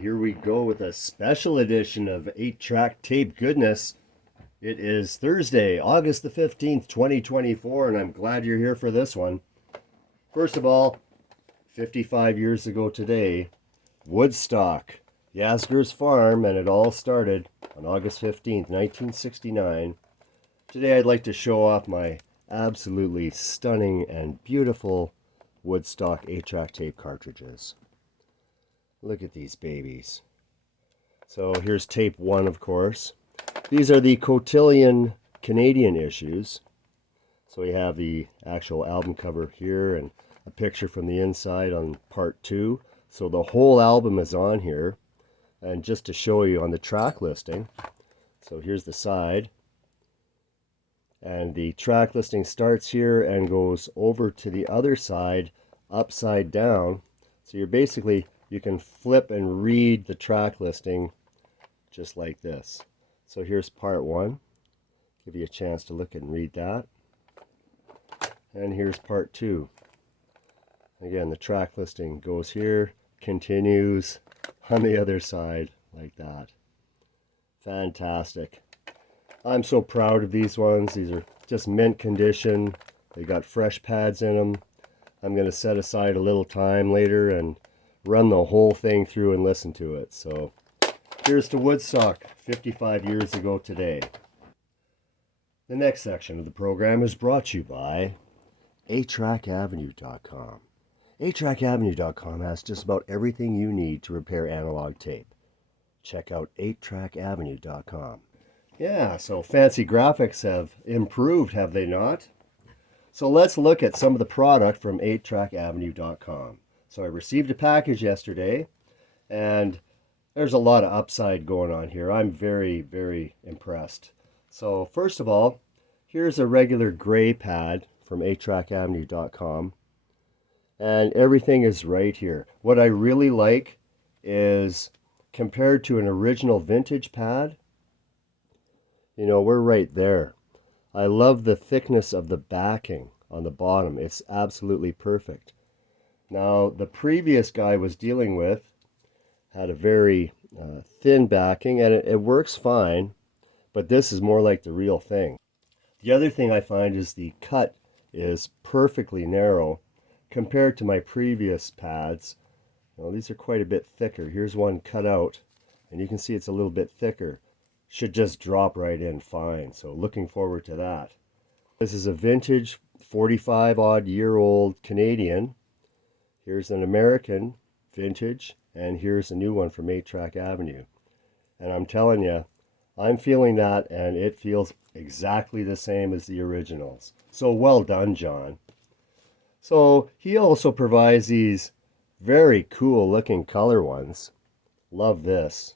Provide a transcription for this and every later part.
Here we go with a special edition of 8-track tape goodness. It is Thursday, August the 15th, 2024, and I'm glad you're here for this one. First of all, 55 years ago today, Woodstock, Yasgur's farm, and it all started on August 15th, 1969. Today I'd like to show off my absolutely stunning and beautiful Woodstock 8-track tape cartridges. Look at these babies. So here's tape 1, of course. These are the Cotillion Canadian issues. So we have the actual album cover here and a picture from the inside on part 2. So the whole album is on here. And just to show you on the track listing, so here's the side. And the track listing starts here and goes over to the other side upside down. So you're basically, you can flip and read the track listing just like this. So here's part 1. Give you a chance to look and read that. And here's part 2. Again, the track listing goes here, continues on the other side like that. Fantastic. I'm so proud of these ones. These are just mint condition. They got fresh pads in them. I'm going to set aside a little time later and run the whole thing through and listen to it. So here's to Woodstock 55 years ago today. The next section of the program is brought to you by 8trackavenue.com. 8trackavenue.com has just about everything you need to repair analog tape. Check out 8trackavenue.com. Yeah, so fancy graphics have improved, have they not? So let's look at some of the product from 8trackavenue.com. So I received a package yesterday, and there's a lot of upside going on here. I'm very, very impressed. So first of all, here's a regular gray pad from 8trackavenue.com, and everything is right here. What I really like is, compared to an original vintage pad, you know, we're right there. I love the thickness of the backing on the bottom. It's absolutely perfect. Now, the previous guy I was dealing with had a very thin backing, and it works fine, but this is more like the real thing. The other thing I find is the cut is perfectly narrow compared to my previous pads. Well, these are quite a bit thicker. Here's one cut out, and you can see it's a little bit thicker. Should just drop right in fine, so looking forward to that. This is a vintage 45-odd-year-old Canadian. Here's an American vintage, and here's a new one from 8-Track Avenue. And I'm telling you, I'm feeling that, and it feels exactly the same as the originals. So well done, John. So he also provides these very cool looking color ones. Love this.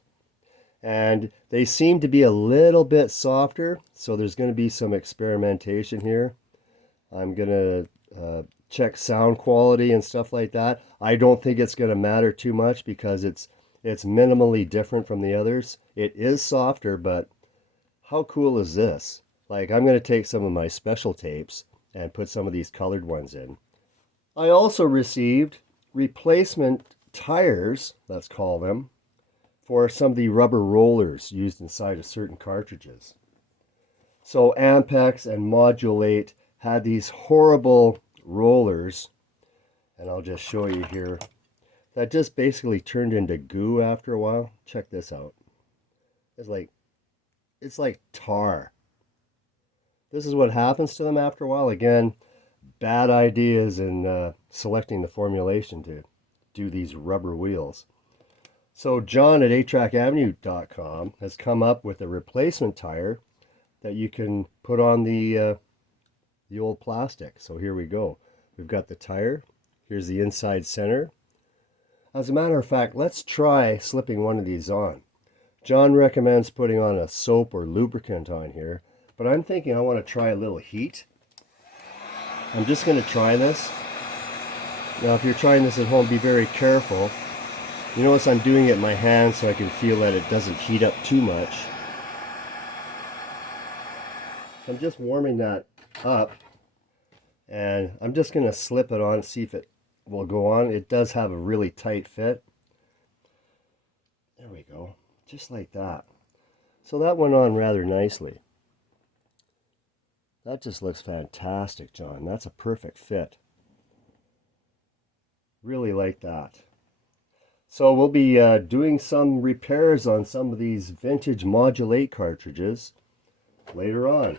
And they seem to be a little bit softer, so there's going to be some experimentation here. I'm going to check sound quality and stuff like that. I don't think it's going to matter too much because it's minimally different from the others. It is softer, but how cool is this? Like, I'm going to take some of my special tapes and put some of these colored ones in. I also received replacement tires, let's call them, for some of the rubber rollers used inside of certain cartridges. So Ampex and Modulate had these horrible rollers, and I'll just show you here, that just basically turned into goo after a while. Check this out. It's like tar. This is what happens to them after a while. Again, bad ideas in selecting the formulation to do these rubber wheels. So John at 8trackavenue.com has come up with a replacement tire that you can put on the old plastic. So here we go. We've got the tire. Here's the inside center. As a matter of fact, let's try slipping one of these on. John recommends putting on a soap or lubricant on here, but I'm thinking I want to try a little heat. I'm just going to try this. Now, if you're trying this at home, be very careful. You notice I'm doing it in my hand so I can feel that it doesn't heat up too much. I'm just warming that up, and I'm just going to slip it on, see if it will go on. It does have a really tight fit. There we go. Just like that. So that went on rather nicely. That just looks fantastic, John. That's a perfect fit. Really like that. So we'll be doing some repairs on some of these vintage Modulate cartridges later on.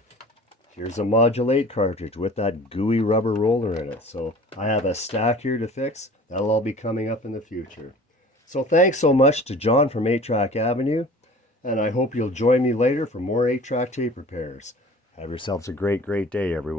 Here's a Modulate cartridge with that gooey rubber roller in it. So I have a stack here to fix. That'll all be coming up in the future. So thanks so much to John from 8-Track Avenue, and I hope you'll join me later for more 8-Track tape repairs. Have yourselves a great day, everyone.